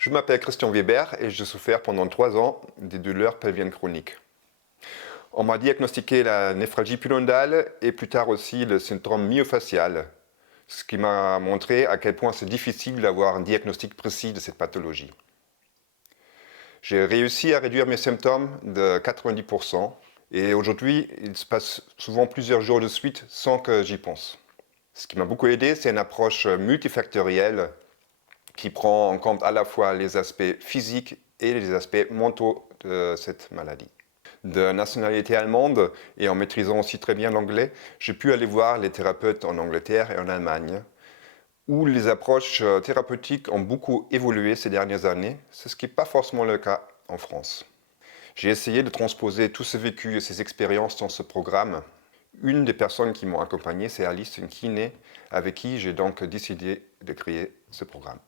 Je m'appelle Christian Weber et j'ai souffert pendant 3 ans des douleurs pelviennes chroniques. On m'a diagnostiqué la névralgie pudendale et plus tard aussi le syndrome myofascial, ce qui m'a montré à quel point c'est difficile d'avoir un diagnostic précis de cette pathologie. J'ai réussi à réduire mes symptômes de 90% et aujourd'hui, il se passe souvent plusieurs jours de suite sans que j'y pense. Ce qui m'a beaucoup aidé, c'est une approche multifactorielle qui prend en compte à la fois les aspects physiques et les aspects mentaux de cette maladie. De nationalité allemande et en maîtrisant aussi très bien l'anglais, j'ai pu aller voir les thérapeutes en Angleterre et en Allemagne, où les approches thérapeutiques ont beaucoup évolué ces dernières années, c'est ce qui n'est pas forcément le cas en France. J'ai essayé de transposer tout ce vécu et ces expériences dans ce programme. Une des personnes qui m'ont accompagné, c'est Alice, une kiné, avec qui j'ai donc décidé de créer ce programme.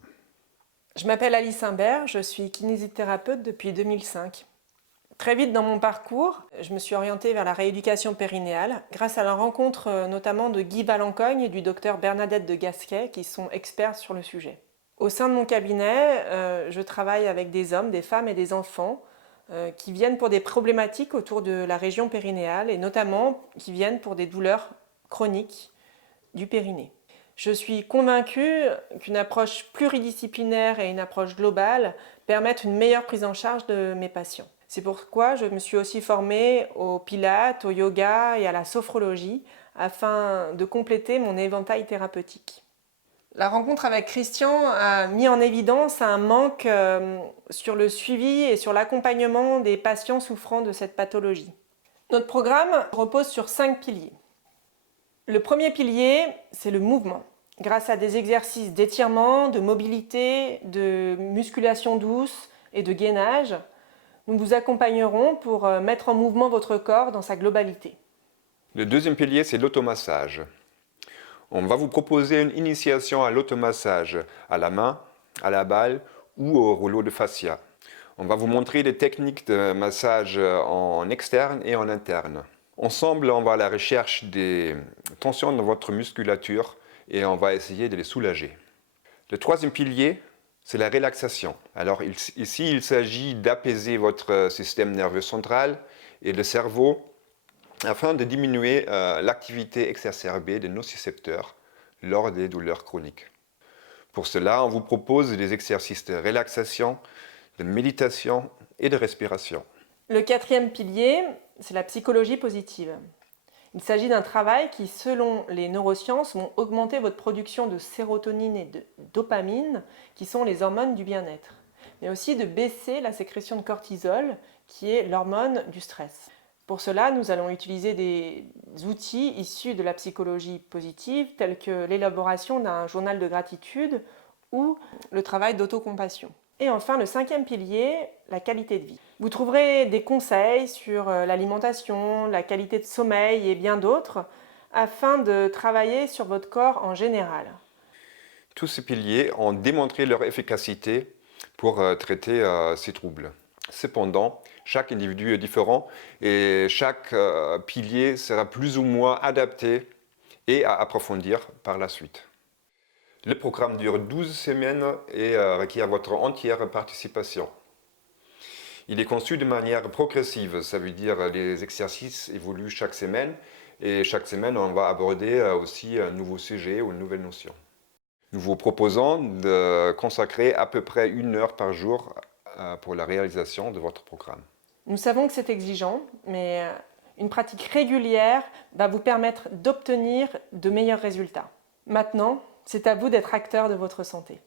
Je m'appelle Alice Imbert, je suis kinésithérapeute depuis 2005. Très vite dans mon parcours, je me suis orientée vers la rééducation périnéale grâce à la rencontre notamment de Guy Valencogne et du docteur Bernadette de Gasquet qui sont experts sur le sujet. Au sein de mon cabinet, je travaille avec des hommes, des femmes et des enfants qui viennent pour des problématiques autour de la région périnéale et notamment qui viennent pour des douleurs chroniques du périnée. Je suis convaincue qu'une approche pluridisciplinaire et une approche globale permettent une meilleure prise en charge de mes patients. C'est pourquoi je me suis aussi formée au pilates, au yoga et à la sophrologie afin de compléter mon éventail thérapeutique. La rencontre avec Christian a mis en évidence un manque sur le suivi et sur l'accompagnement des patients souffrant de cette pathologie. Notre programme repose sur 5 piliers. Le premier pilier, c'est le mouvement. Grâce à des exercices d'étirement, de mobilité, de musculation douce et de gainage, nous vous accompagnerons pour mettre en mouvement votre corps dans sa globalité. Le deuxième pilier, c'est l'automassage. On va vous proposer une initiation à l'automassage à la main, à la balle ou au rouleau de fascia. On va vous montrer des techniques de massage en externe et en interne. Ensemble, on va à la recherche des tensions dans votre musculature et on va essayer de les soulager. Le troisième pilier, c'est la relaxation. Alors ici, il s'agit d'apaiser votre système nerveux central et le cerveau afin de diminuer l'activité exacerbée de nocicepteurs lors des douleurs chroniques. Pour cela, on vous propose des exercices de relaxation, de méditation et de respiration. Le quatrième pilier, c'est la psychologie positive. Il s'agit d'un travail qui, selon les neurosciences, vont augmenter votre production de sérotonine et de dopamine, qui sont les hormones du bien-être, mais aussi de baisser la sécrétion de cortisol, qui est l'hormone du stress. Pour cela, nous allons utiliser des outils issus de la psychologie positive, tels que l'élaboration d'un journal de gratitude ou le travail d'autocompassion. Et enfin, le cinquième pilier, la qualité de vie. Vous trouverez des conseils sur l'alimentation, la qualité de sommeil et bien d'autres, afin de travailler sur votre corps en général. Tous ces piliers ont démontré leur efficacité pour traiter ces troubles. Cependant, chaque individu est différent et chaque pilier sera plus ou moins adapté et à approfondir par la suite. Le programme dure 12 semaines et requiert votre entière participation. Il est conçu de manière progressive, ça veut dire les exercices évoluent chaque semaine et chaque semaine on va aborder aussi un nouveau sujet ou une nouvelle notion. Nous vous proposons de consacrer à peu près 1 heure par jour pour la réalisation de votre programme. Nous savons que c'est exigeant, mais une pratique régulière va vous permettre d'obtenir de meilleurs résultats. Maintenant, c'est à vous d'être acteur de votre santé.